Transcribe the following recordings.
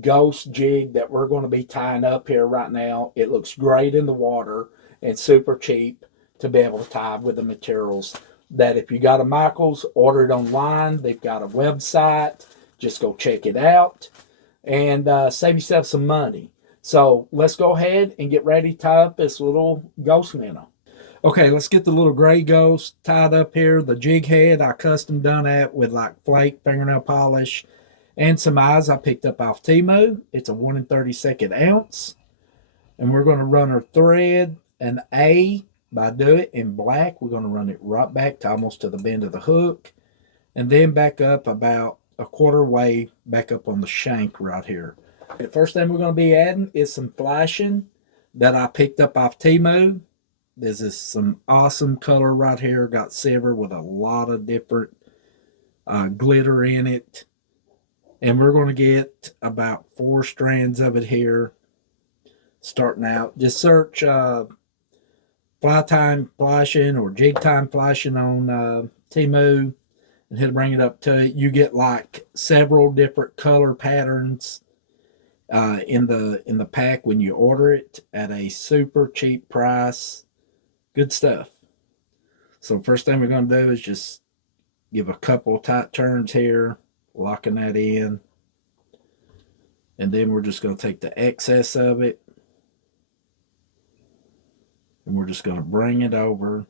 ghost jig that we're going to be tying up here right now. It looks great in the water and super cheap to be able to tie with the materials. That if you got a Michaels, order it online. They've got a website. Just go check it out and save yourself some money. So let's go ahead and get ready to tie up this little ghost minnow. Okay, let's get the little gray ghost tied up here. The jig head I custom done that with like flake fingernail polish and some eyes I picked up off Temu. It's a 1 32 ounce. And we're going to run our thread an A by do it in black. We're going to run it right back to almost to the bend of the hook and then back up about a quarter way back up on the shank right here. The first thing we're going to be adding is some flashing that I picked up off Temu. This is some awesome color right here. Got silver with a lot of different glitter in it. And we're going to get about 4 strands of it here. Starting out, just search fly time flashing or jig time flashing on Temu, and he'll bring it up to it. You get like several different color patterns in the pack when you order it at a super cheap price. Good stuff. So first thing we're going to do is just give a couple tight turns here, locking that in. And then we're just going to take the excess of it and we're just going to bring it over.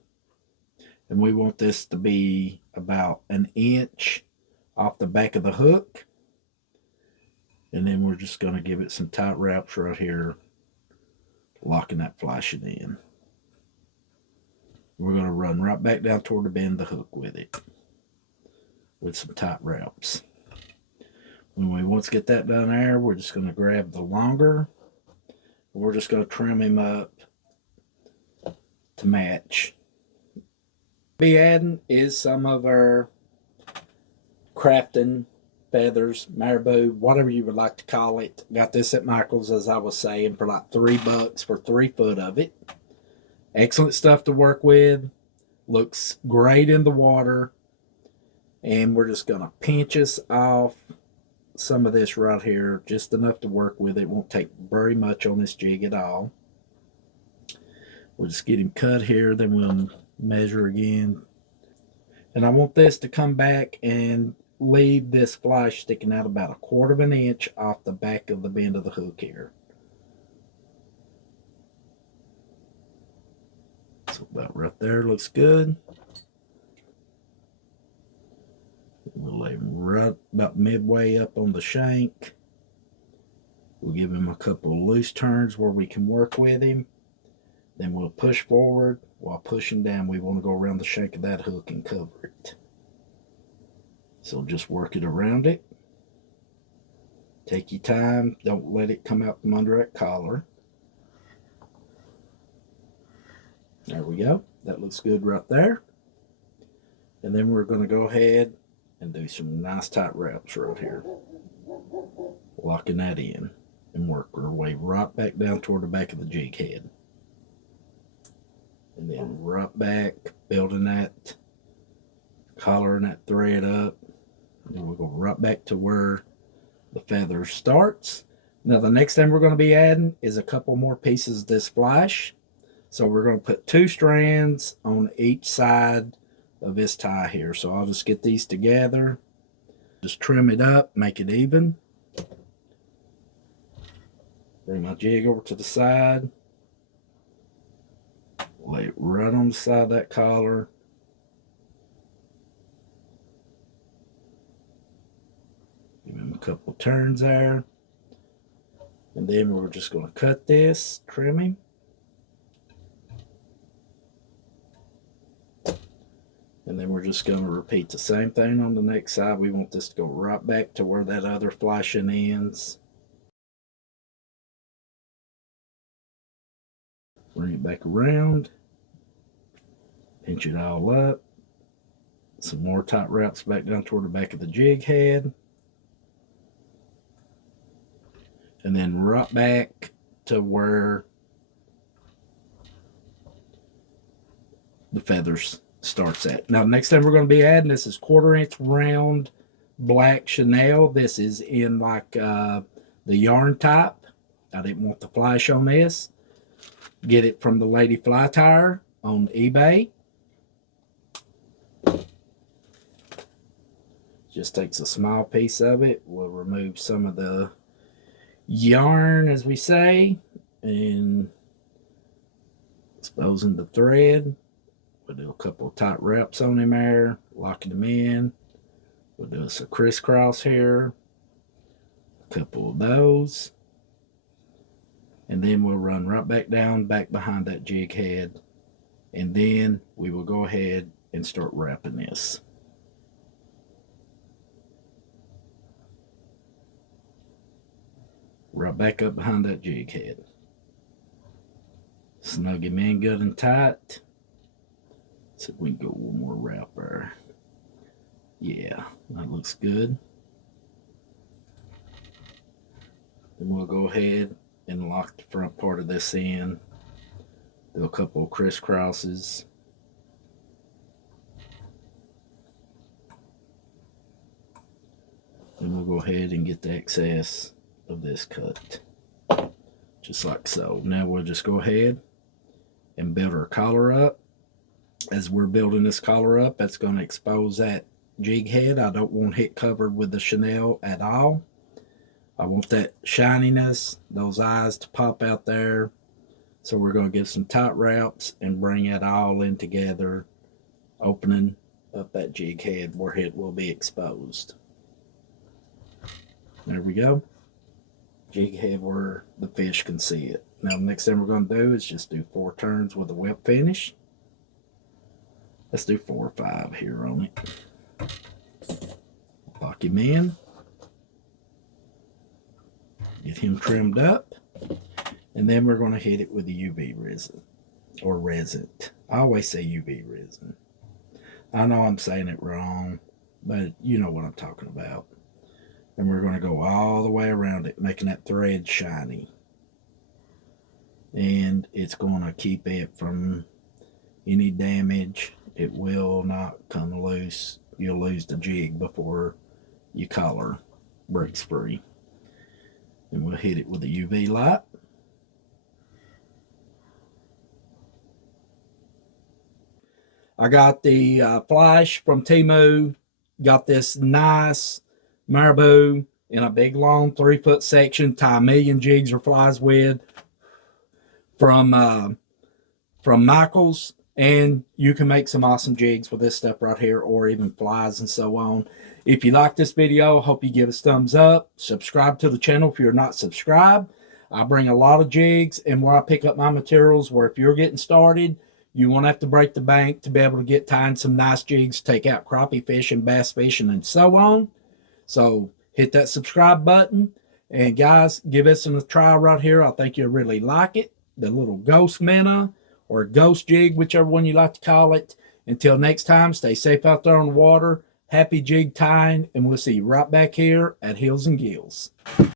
And we want this to be about 1 inch off the back of the hook. And then we're just going to give it some tight wraps right here, locking that flashing in. We're going to run right back down toward the bend of the hook with it, with some tight wraps. When we once get that done there, we're just going to grab the longer. We're just going to trim him up to match. Be adding is some of our crafting feathers, marabou, whatever you would like to call it. Got this at Michael's, as I was saying, for like $3 for 3 foot of it. Excellent stuff to work with. Looks great in the water. And we're just going to pinch us off some of this right here, just enough to work with. It won't take very much on this jig at all. We'll just get him cut here, then we'll measure again. And I want this to come back and leave this flash sticking out about 1/4 inch off the back of the bend of the hook here. So about right there looks good. We'll lay him right about midway up on the shank. We'll give him a couple of loose turns where we can work with him. Then we'll push forward. While pushing down, we want to go around the shank of that hook and cover it. So just work it around it. Take your time. Don't let it come out from under that collar. There we go. That looks good right there. And then we're going to go ahead and do some nice tight wraps right here. Locking that in and work our way right back down toward the back of the jig head. And then right back, building that collar and that thread up. And then we'll go right back to where the feather starts. Now the next thing we're going to be adding is a couple more pieces of this flash. So we're going to put 2 strands on each side of this tie here. So I'll just get these together, just trim it up, make it even. Bring my jig over to the side. Lay it right on the side of that collar. Give him a couple turns there. And then we're just going to cut this, trim him. And then we're just going to repeat the same thing on the next side. We want this to go right back to where that other flashing ends. Bring it back around. Pinch it all up. Some more tight wraps back down toward the back of the jig head. And then right back to where the feathers starts at. Now, next thing we're going to be adding, this is 1/4 inch round black chenille. This is in like the yarn type. I didn't want the flash on this. Get it from the Lady Fly Tire on eBay. Just takes a small piece of it. We'll remove some of the yarn, as we say, and exposing the thread. We'll do a couple of tight wraps on him there, locking them in. We'll do us a crisscross here, a couple of those, and then we'll run right back down, back behind that jig head, and then we will go ahead and start wrapping this. Right back up behind that jig head. Snug him in good and tight. So we can go one more wrap there. Yeah, that looks good. Then we'll go ahead and lock the front part of this in. Do a couple of crisscrosses. Then we'll go ahead and get the excess of this cut. Just like so. Now we'll just go ahead and build our collar up. As we're building this collar up, that's going to expose that jig head. I don't want it covered with the chenille at all. I want that shininess, those eyes to pop out there. So we're going to give some tight wraps and bring it all in together, opening up that jig head where it will be exposed. There we go. Jig head where the fish can see it. Now the next thing we're going to do is just do 4 turns with a whip finish. Let's do 4 or 5 here on it. Lock him in. Get him trimmed up. And then we're going to hit it with the UV resin. Or resin. I always say UV resin. I know I'm saying it wrong, but you know what I'm talking about. And we're going to go all the way around it, making that thread shiny. And it's going to keep it from any damage. It will not come loose. You'll lose the jig before your collar breaks free. And we'll hit it with a UV light. I got the flash from Temu. Got this nice marabou in a big long 3-foot section. Tie a million jigs or flies with from Michael's. And you can make some awesome jigs with this stuff right here, or even flies and so on. If you like this video, I hope you give us a thumbs up. Subscribe to the channel if you're not subscribed. I bring a lot of jigs, and where I pick up my materials, where if you're getting started, you won't have to break the bank to be able to get tying some nice jigs, take out crappie fishing, bass fishing, and so on. So hit that subscribe button. And guys, give us a try right here. I think you'll really like it. The little ghost minnow, or ghost jig, whichever one you like to call it. Until next time, stay safe out there on the water. Happy jig tying, and we'll see you right back here at Hills and Gills.